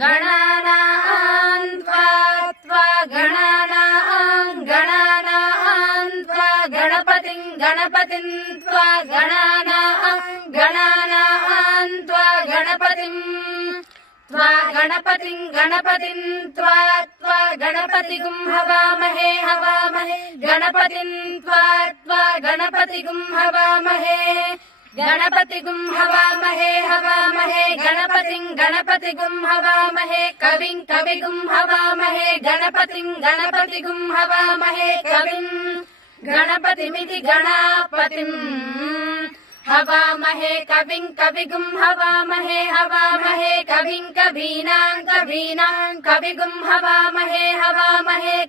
गणानां त्वा गणानां त्वा गणपतिं त्वा गणानां त्वा गणपतिं त्वा गणपतिगुं हवामहे गणपतिं त्वा गणपतिगुं हवामहे गणपतिगुं हवामहे गणपतिगुं हवामहे कविगुं हवामहे गणपतिगुं हवामहे कविं गणपतिमिति गणापतिं हवामहे कविगुं हवामहे कविं कवीनां कविगुं हवामहे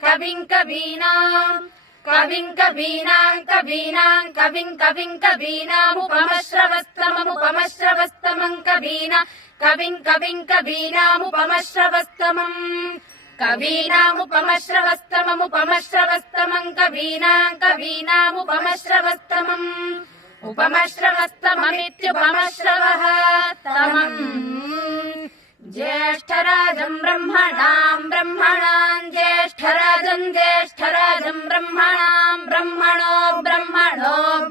कविं कवीनामुपमश्रवस्तमं उपमश्रवस्तममित्युपमश्रवः तमम् ज्येष्ठराजं ब्रह्मणां ज्येष्ठराजं ब्रह्मणो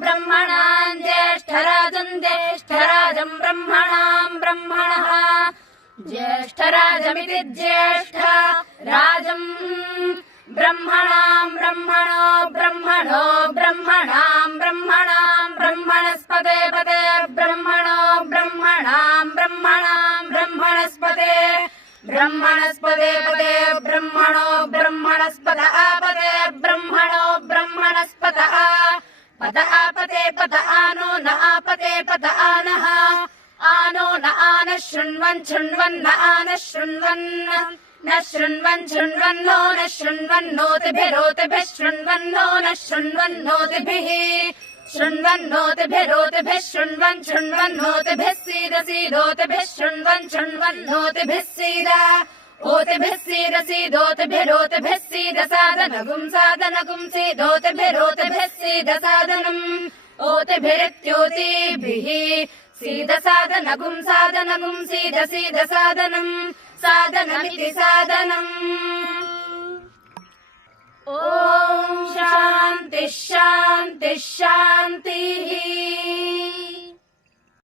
ब्रह्मणां ज्येष्ठराजं ब्रह्मणः ज्येष्ठराजमिति ज्येष्ठ राजं ब्रह्मणां ब्रह्मणस्पते ब्रह्मणां ब्रह्मणस्पते ब्रह्मणो ब्रह्मणस्पत आपते ब्रह्मणस्पत आपते पत आनो न आपते पत आनः आनो न आनः शृण्वन् न आनः न शृण्वन्नो न शृण्वन्नोतिभिरोतिभिः शृण्वन्नो न शृण्वन्नोतिभिः शृण्वन्नोतिभिः सीदोतिभिः शृण्वन्नोतिभिः सीद ओतिभिः सीदोतिभिरोतिभिः सीद सादनगुं सीदोतिभिरोतिभिः सीद सादनम् ओतिभिरित्योतिभिः सीद सादनगुं सीद सादनम् सादनमिति सादनम् ॐ शान्तिः